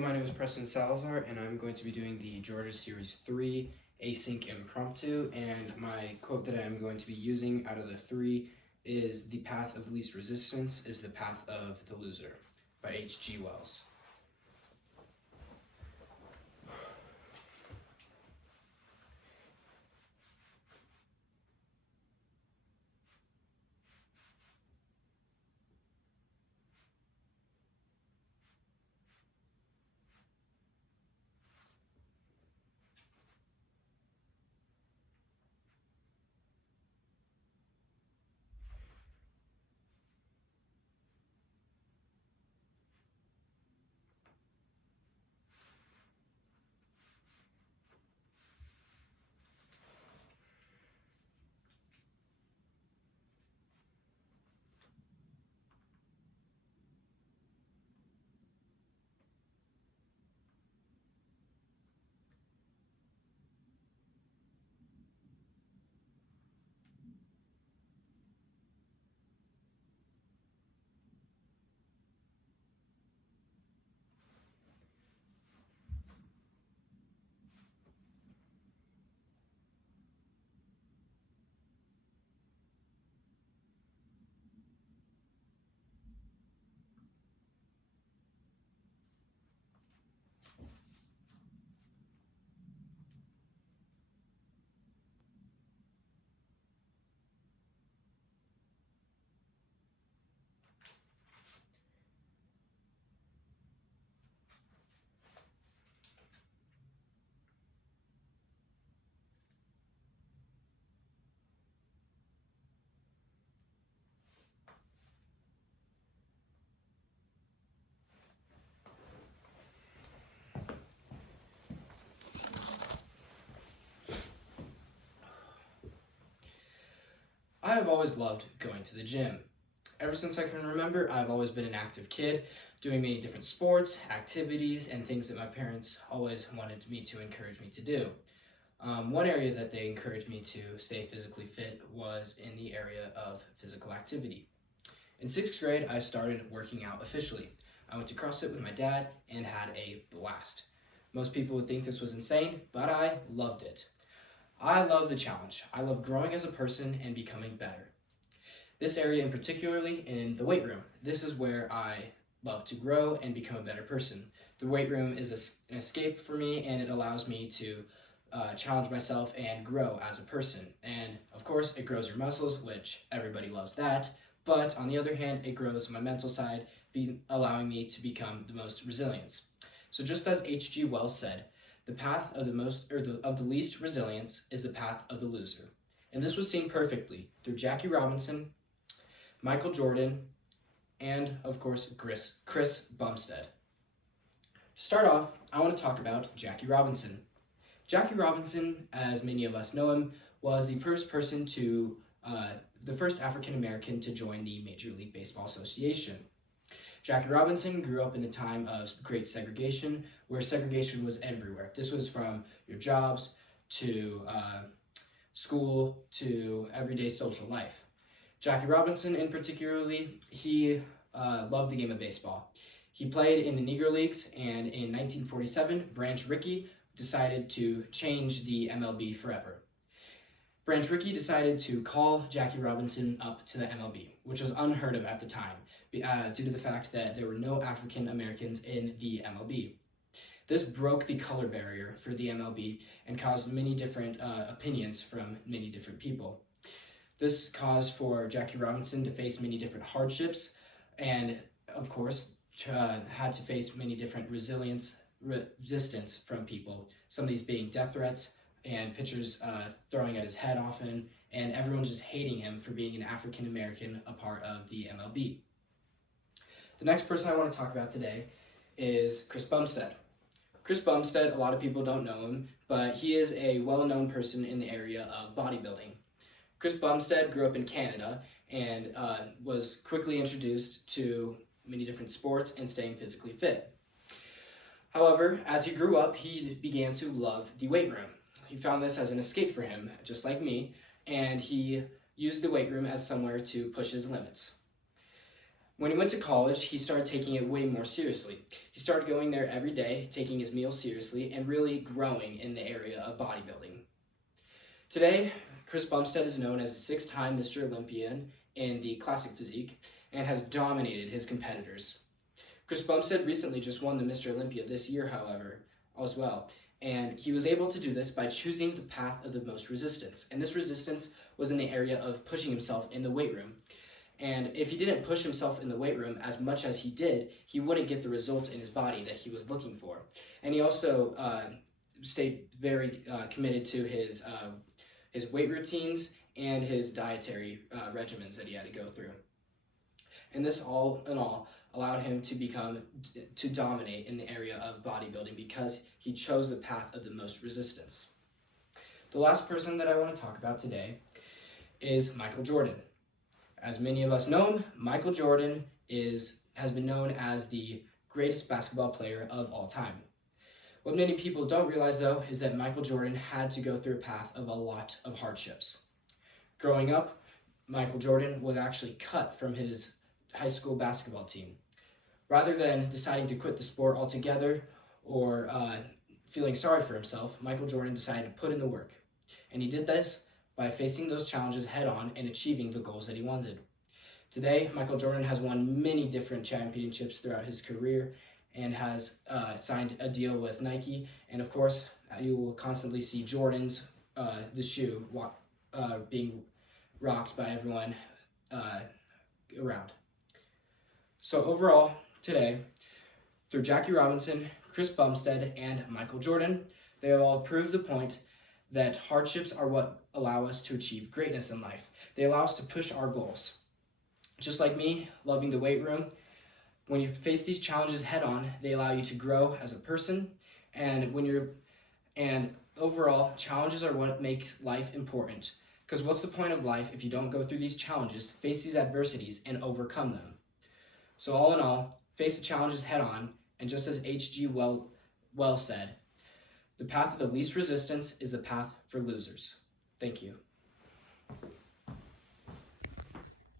my name is Preston Salazar, and I'm going to be doing the Georgia Series 3 Async Impromptu, and my quote that I'm going to be using out of the three is, "The path of least resistance is the path of the loser," by H.G. Wells. I have always loved going to the gym. Ever since I can remember, I've always been an active kid, doing many different sports, activities, and things that my parents always wanted me to encourage me to do. One area that they encouraged me to stay physically fit was in the area of physical activity. In 6th grade, I started working out officially. I went to CrossFit with my dad and had a blast. Most people would think this was insane, but I loved it. I love the challenge. I love growing as a person and becoming better. This area in particularly in the weight room. This is where I love to grow and become a better person. The weight room is an escape for me, and it allows me to challenge myself and grow as a person. And of course, it grows your muscles, which everybody loves that. But on the other hand, it grows my mental side, allowing me to become the most resilient. So just as H.G. Wells said, the path of the least resilience is the path of the loser. And this was seen perfectly through Jackie Robinson, Michael Jordan, and of course, Chris Bumstead. To start off, I want to talk about Jackie Robinson. Jackie Robinson, as many of us know him, was the first African American to join the Major League Baseball Association. Jackie Robinson grew up in the time of great segregation, where segregation was everywhere. This was from your jobs to school to everyday social life. Jackie Robinson, in particularly, he loved the game of baseball. He played in the Negro Leagues, and in 1947, Branch Rickey decided to change the MLB forever. Branch Rickey decided to call Jackie Robinson up to the MLB, which was unheard of at the time, due to the fact that there were no African Americans in the MLB. This broke the color barrier for the MLB and caused many different opinions from many different people. This caused for Jackie Robinson to face many different hardships, and of course had to face many different resistance from people. Some of these being death threats and pitchers throwing at his head often, and everyone just hating him for being an African American, a part of the MLB. The next person I want to talk about today is Chris Bumstead. Chris Bumstead, a lot of people don't know him, but he is a well-known person in the area of bodybuilding. Chris Bumstead grew up in Canada and was quickly introduced to many different sports and staying physically fit. However, as he grew up, he began to love the weight room. He found this as an escape for him, just like me, and he used the weight room as somewhere to push his limits. When he went to college, he started taking it way more seriously. He started going there every day, taking his meals seriously, and really growing in the area of bodybuilding. Today, Chris Bumstead is known as a 6-time Mr. Olympian in the classic physique and has dominated his competitors. Chris Bumstead recently just won the Mr. Olympia this year, however, as well, and he was able to do this by choosing the path of the most resistance, and this resistance was in the area of pushing himself in the weight room. And if he didn't push himself in the weight room as much as he did, he wouldn't get the results in his body that he was looking for. And he also stayed very committed to his weight routines and his dietary regimens that he had to go through. And this all in all allowed him to dominate in the area of bodybuilding because he chose the path of the most resistance. The last person that I want to talk about today is Michael Jordan. As many of us know him, Michael Jordan has been known as the greatest basketball player of all time. What many people don't realize, though, is that Michael Jordan had to go through a path of a lot of hardships. Growing up, Michael Jordan was actually cut from his high school basketball team. Rather than deciding to quit the sport altogether or feeling sorry for himself, Michael Jordan decided to put in the work. And he did this by facing those challenges head-on and achieving the goals that he wanted. Today, Michael Jordan has won many different championships throughout his career and has signed a deal with Nike. And of course, you will constantly see Jordans, the shoe, being rocked by everyone around. So overall, today, through Jackie Robinson, Chris Bumstead, and Michael Jordan, they have all proved the point that hardships are what allow us to achieve greatness in life. They allow us to push our goals. Just like me, loving the weight room, when you face these challenges head on, they allow you to grow as a person. And overall, challenges are what make life important. Because what's the point of life if you don't go through these challenges, face these adversities, and overcome them? So all in all, face the challenges head on, and just as H.G. Well said, the path of the least resistance is the path for losers. Thank you.